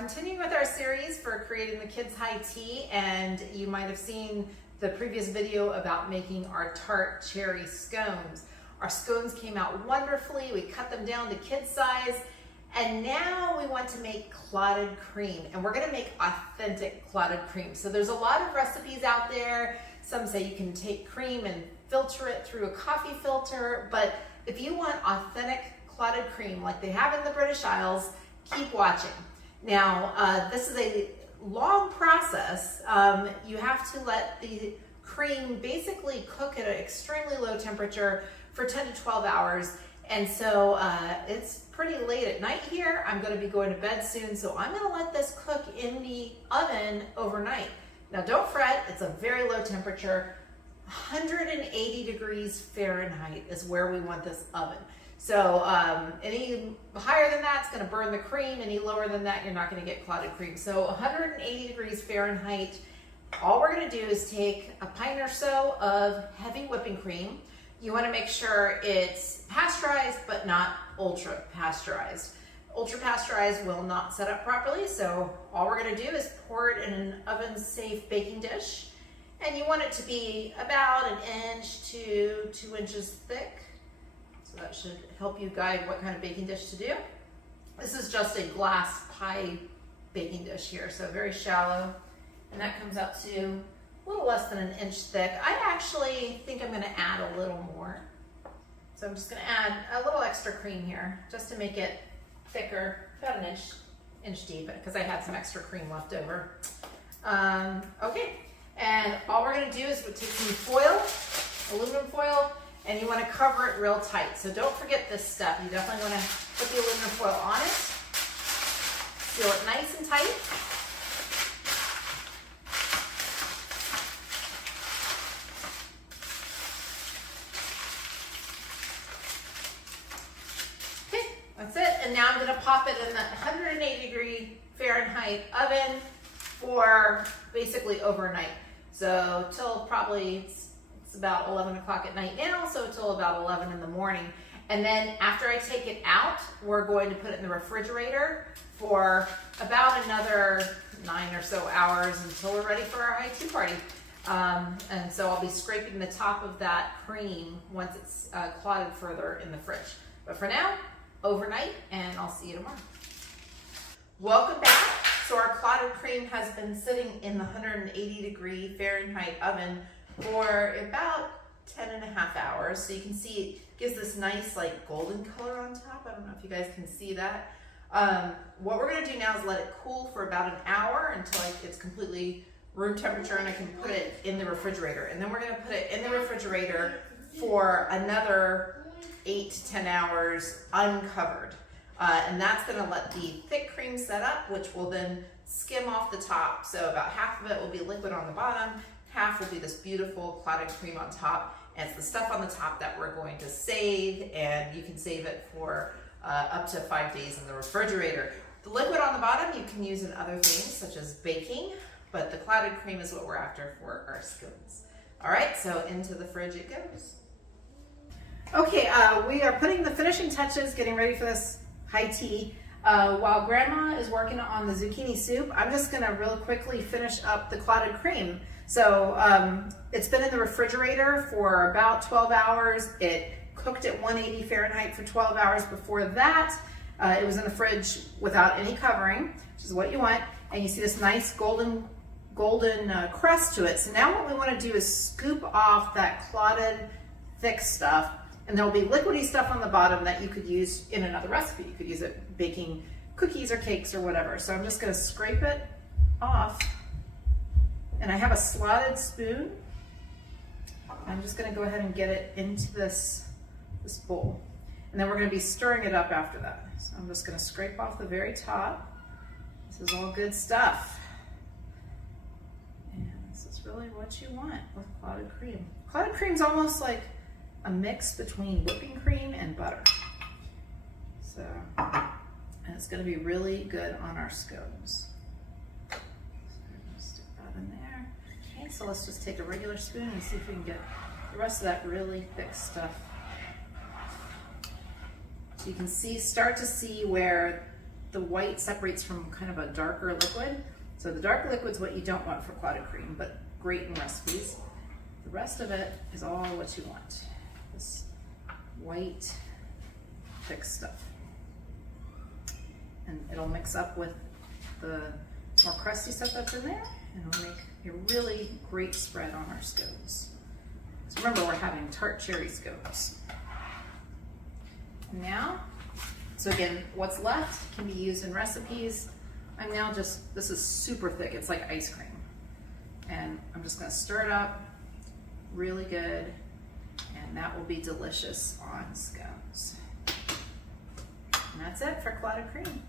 continuing with our series for creating the kids' high tea, and you might have seen the previous video about making our tart cherry scones. Our scones came out wonderfully. We cut them down to kid size, and now we want to make clotted cream, and we're gonna make authentic clotted cream. So there's a lot of recipes out there. Some say you can take cream and filter it through a coffee filter, but if you want authentic clotted cream like they have in the British Isles, keep watching. Now, this is a long process. You have to let the cream basically cook at an extremely low temperature for 10 to 12 hours. And so it's pretty late at night here. I'm gonna be going to bed soon, so I'm gonna let this cook in the oven overnight. Now don't fret, it's a very low temperature. 180 degrees Fahrenheit is where we want this oven. So any higher than that, it's gonna burn the cream. Any lower than that, you're not gonna get clotted cream. So 180 degrees Fahrenheit. All we're gonna do is take a pint or so of heavy whipping cream. You wanna make sure it's pasteurized, but not ultra pasteurized. Ultra pasteurized will not set up properly, so all we're gonna do is pour it in an oven-safe baking dish. And you want it to be about 1 inch to 2 inches thick. So that should help you guide what kind of baking dish to do. This is just a glass pie baking dish here, so very shallow. And that comes out to a little less than 1 inch thick. I actually think I'm gonna add a little more. So I'm just gonna add a little extra cream here, just to make it thicker, about 1 inch deep, because I had some extra cream left over. Okay, and all we're gonna do is we'll take some foil, aluminum foil, and you wanna cover it real tight. So don't forget this step. You definitely wanna put the aluminum foil on it, seal it nice and tight. Okay, that's it. And now I'm gonna pop it in that 180 degree Fahrenheit oven for basically overnight. So till probably, it's about 11 o'clock at night now, so till about 11 in the morning. And then after I take it out, we're going to put it in the refrigerator for about another 9 or so hours until we're ready for our high tea party. And so I'll be scraping the top of that cream once it's clotted further in the fridge. But for now, overnight, and I'll see you tomorrow. Welcome back. So our clotted cream has been sitting in the 180 degree Fahrenheit oven for about 10.5 hours. So you can see it gives this nice like golden color on top. I don't know if you guys can see that. What we're gonna do now is let it cool for about 1 hour until it's completely room temperature, and I can put it in the refrigerator. And then we're gonna put it in the refrigerator for another 8 to 10 hours uncovered. And that's gonna let the thick cream set up, which will then skim off the top. So about half of it will be liquid on the bottom, half will be this beautiful clotted cream on top. And it's the stuff on the top that we're going to save, and you can save it for up to 5 days in the refrigerator. The liquid on the bottom you can use in other things such as baking, but the clotted cream is what we're after for our scones. All right, so into the fridge it goes. Okay, we are putting the finishing touches, getting ready for this high tea. While Grandma is working on the zucchini soup, I'm just gonna real quickly finish up the clotted cream. So it's been in the refrigerator for about 12 hours. It cooked at 180 Fahrenheit for 12 hours before that. It was in the fridge without any covering, which is what you want. And you see this nice golden crust to it. So now what we wanna do is scoop off that clotted thick stuff, and there'll be liquidy stuff on the bottom that you could use in another recipe. You could use it baking cookies or cakes or whatever. So I'm just gonna scrape it off. And I have a slotted spoon. I'm just gonna go ahead and get it into this bowl. And then we're gonna be stirring it up after that. So I'm just gonna scrape off the very top. This is all good stuff. And this is really what you want with clotted cream. Clotted cream's almost like a mix between whipping cream and butter. So, and it's gonna be really good on our scones. So I'm gonna stick that in there. Okay, so let's just take a regular spoon and see if we can get the rest of that really thick stuff. So you can see, start to see where the white separates from kind of a darker liquid. So the dark liquid's what you don't want for clotted cream, but great in recipes. The rest of it is all what you want. This white, thick stuff. And it'll mix up with the more crusty stuff that's in there, and it'll make a really great spread on our scones. So remember, we're having tart cherry scones. Now, so again, what's left can be used in recipes. I'm now just, this is super thick, it's like ice cream. And I'm just gonna stir it up really good, and that will be delicious on scones. And that's it for clotted cream.